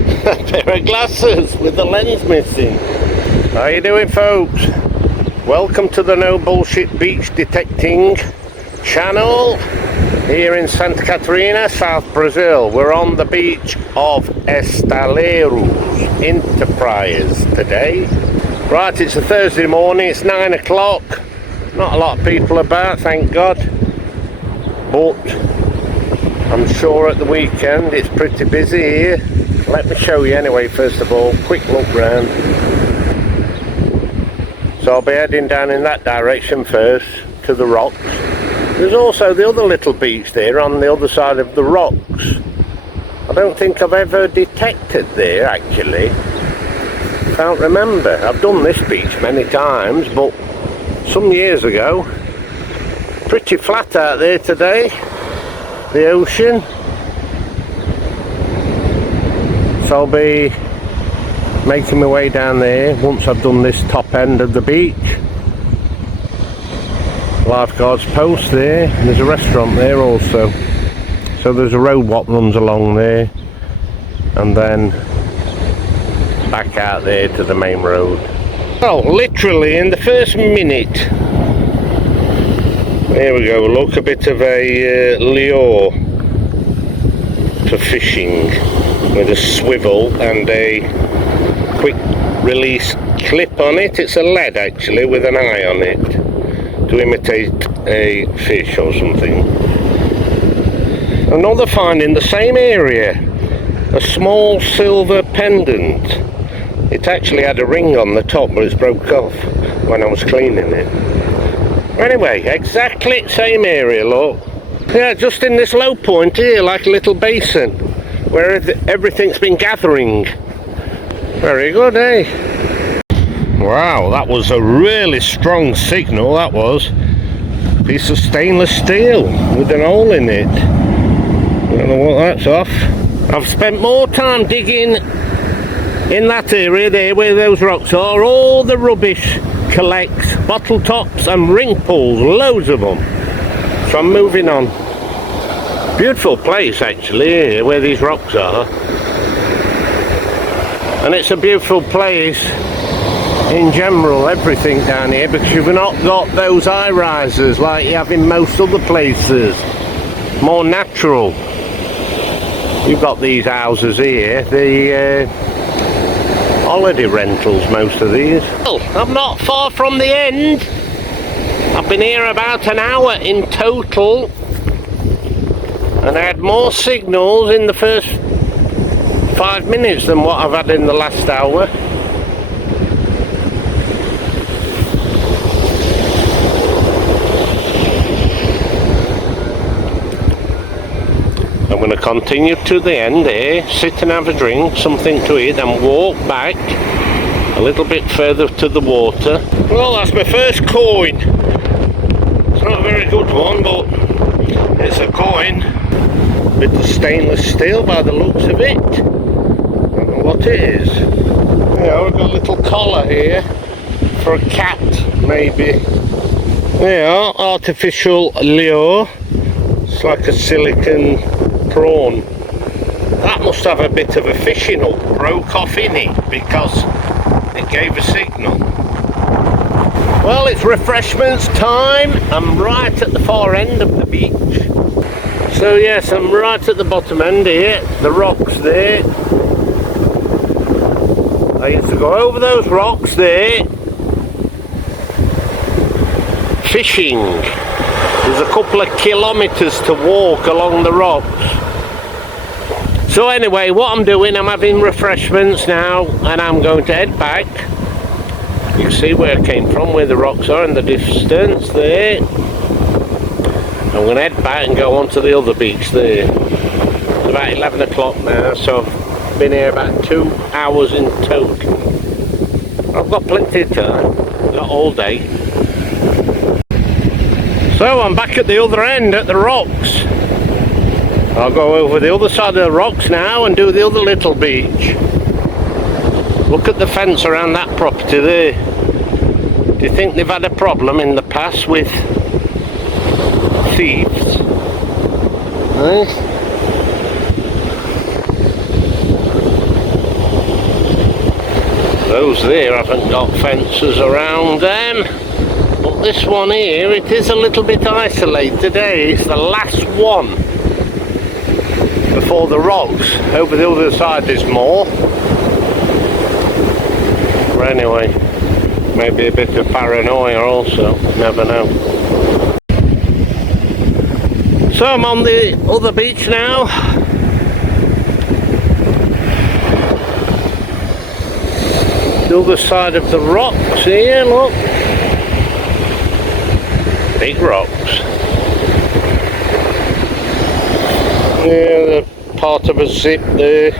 A pair of glasses with the lens missing. How you doing, folks? Welcome to the No Bullshit Beach Detecting channel here in Santa Catarina, South Brazil. We're on the beach of Estaleiros into Praia today. Right, it's a Thursday morning, it's 9 o'clock. Not a lot of people about, thank God. But I'm sure at the weekend it's pretty busy here. Let me show you anyway, first of all, quick look round. So I'll be heading down in that direction first, to the rocks. There's also the other little beach there on the other side of the rocks. I don't think I've ever detected there actually. Can't remember. I've done this beach many times, but some years ago. Pretty flat out there today, the ocean. So I'll be making my way down there once I've done this top end of the beach. Lifeguards post there, and there's a restaurant there also. So there's a road what runs along there, and then back out there to the main road. Well, literally in the first minute, there we go, look, a bit of a lure for fishing with a swivel and a quick release clip on it. It's a lead actually with an eye on it to imitate a fish or something. Another find in the same area, a small silver pendant. It actually had a ring on the top, but it's broke off when I was cleaning it. Anyway, exactly same area, look. Yeah, just in this low point here, like a little basin, where everything's been gathering. Very good, eh? Wow, that was a really strong signal, that was. Piece of stainless steel with an hole in it. I don't know what that's off. I've spent more time digging in that area there where those rocks are. All the rubbish collects, bottle tops and ring pulls, loads of them. So I'm moving on. Beautiful place actually here where these rocks are. And it's a beautiful place in general, everything down here, because you've not got those high rises like you have in most other places. More natural. You've got these houses here, the holiday rentals, most of these. Well, I'm not far from the end. I've been here about an hour in total, and I had more signals in the first 5 minutes than what I've had in the last hour. I'm going to continue to the end here, sit and have a drink, something to eat, and walk back a little bit further to the water. Well, that's my first coin. It's not a very good one, but it's a coin. Bit of stainless steel by the looks of it. I don't know what it is. Yeah, we've got a little collar here for a cat, maybe. Yeah, artificial lure. It's like a silicone prawn. That must have a bit of a fishing hook broke off in it because it gave a signal. Well, it's refreshments time. I'm right at the far end of the beach. So yes, I'm right at the bottom end here, the rocks there. I used to go over those rocks there fishing. There's a couple of kilometres to walk along the rocks. So anyway, what I'm doing, I'm having refreshments now, and I'm going to head back. You can see where I came from, where the rocks are in the distance there. I'm going to head back and go on to the other beach there. It's about 11 o'clock now, so I've been here about 2 hours in total. I've got plenty of time, not all day. So I'm back at the other end, at the rocks. I'll go over the other side of the rocks now and do the other little beach. Look at the fence around that property there. Do you think they've had a problem in the past with thieves? Those there haven't got fences around them. But this one here, it is a little bit isolated, eh? It's the last one before the rocks. Over the other side there's more. But anyway, maybe a bit of paranoia also, never know. So I'm on the other beach now. The other side of the rocks here, look. Big rocks. Yeah, the part of a zip there.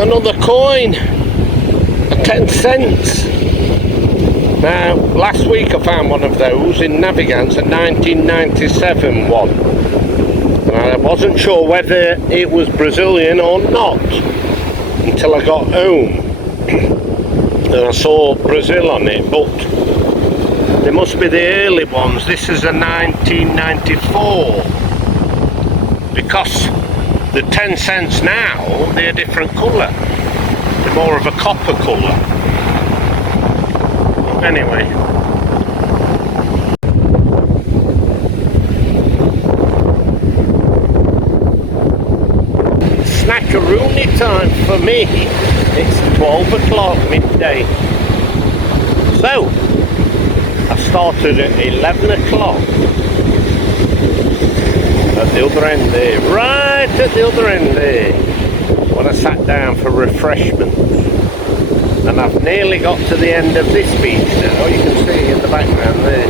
Another coin. A 10 cents. Now, last week I found one of those in Navigance, a 1997 one. And I wasn't sure whether it was Brazilian or not until I got home. And I saw Brazil on it, but they must be the early ones. This is a 1994. Because the 10 cents now, they're a different colour. They're more of a copper colour. Anyway. Snackaroony time for me. It's 12 o'clock midday. So, I started at 11 o'clock. At the other end there. Right at the other end there. When I sat down for refreshments. And I've nearly got to the end of this beach now. You can see in the background there.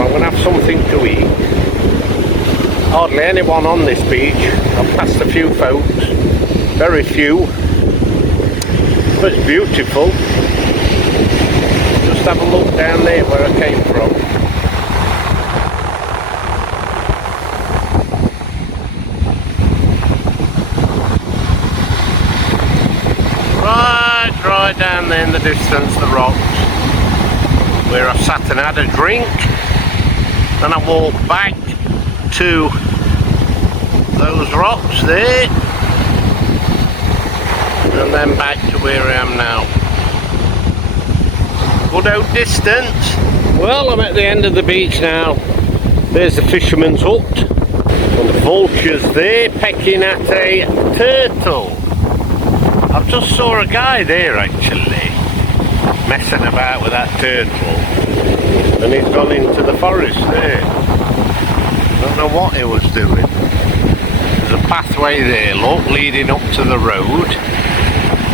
I'm going to have something to eat. Hardly anyone on this beach. I've passed a few folks. Very few. But it's beautiful. Just have a look down there where I came from. Right down there in the distance, the rocks, where I sat and had a drink. Then I walked back to those rocks there, and then back to where I am now. Good old distance. Well, I'm at the end of the beach now. There's the fisherman's hut, and the vultures there pecking at a turtle. I just saw a guy there actually messing about with that turtle, and he's gone into the forest there. I don't know what he was doing. There's a pathway there, look, leading up to the road.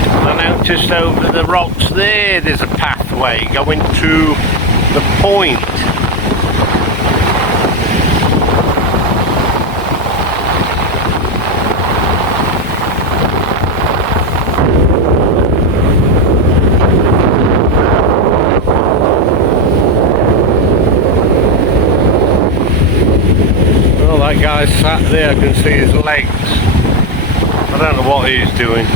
And I noticed over the rocks there's a pathway going to the point. That guy's sat there, I can see his legs. I don't know what he's doing.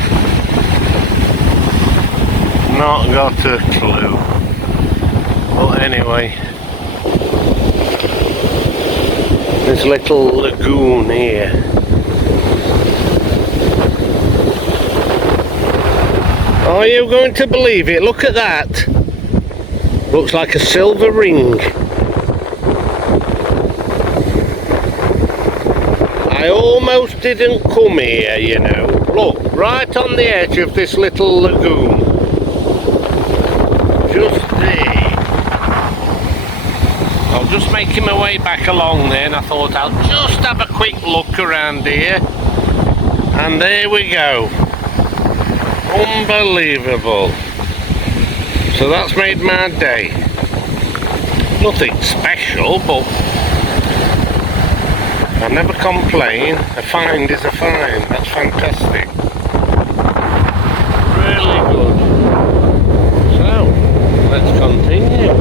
Not got a clue. But anyway, this little lagoon here. Are you going to believe it? Look at that. Looks like a silver ring. I almost didn't come here, you know. Look, right on the edge of this little lagoon. Just there. I was just making my way back along there, and I thought I'll just have a quick look around here. And there we go. Unbelievable. So that's made my day. Nothing special, but I never complain. A find is a find. That's fantastic. Really good. So, let's continue.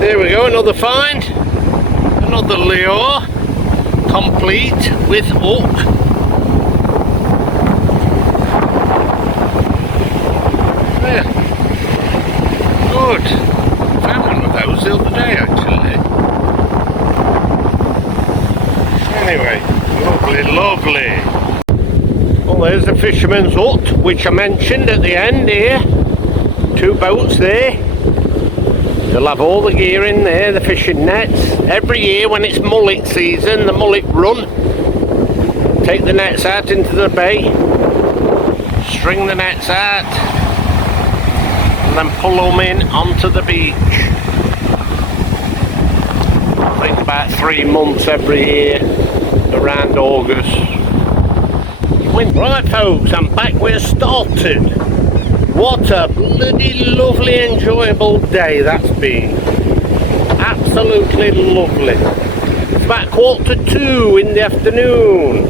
There we go, another find. Another lure. Complete with hook. There. Good. Found one of those the other day actually. Anyway, lovely, lovely. Well, there's the fisherman's hut, which I mentioned at the end here. 2 boats there. They'll have all the gear in there, the fishing nets. Every year when it's mullet season, the mullet run, take the nets out into the bay, string the nets out, and then pull them in onto the beach. I think about 3 months every year, around August. Right folks, I'm back where I started. What a bloody lovely, enjoyable day that's been. Absolutely lovely. It's about 1:45 in the afternoon.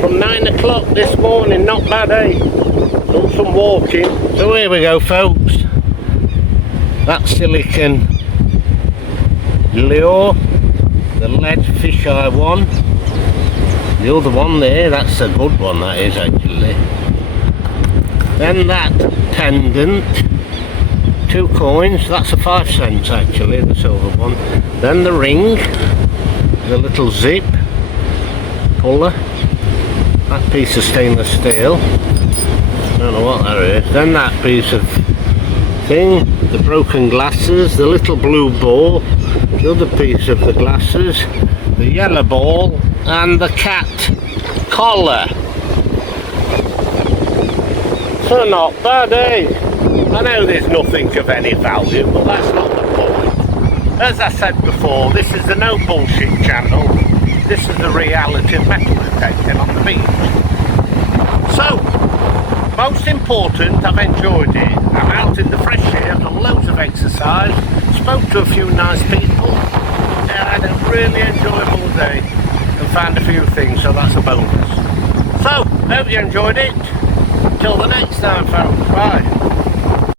From 9 o'clock this morning, not bad, eh? Done some walking. So here we go folks. That's silicon lure, the lead fisheye one. The other one there, that's a good one that is actually. Then that pendant, 2 coins, that's a 5 cents actually, the silver one. Then the ring, the little zip puller, that piece of stainless steel, don't know what that is. Then that piece of thing, the broken glasses, the little blue ball, the other piece of the glasses, the yellow ball, and the cat collar. So not bad, eh? I know there's nothing of any value, but that's not the point. As I said before, this is the no bullshit channel. This is the reality of metal detecting on the beach. So, most important, I've enjoyed it. I'm out in the fresh air, done loads of exercise, spoke to a few nice people, and I had a really enjoyable day and found a few things, so that's a bonus. So, hope you enjoyed it. Till the next time folks, bye.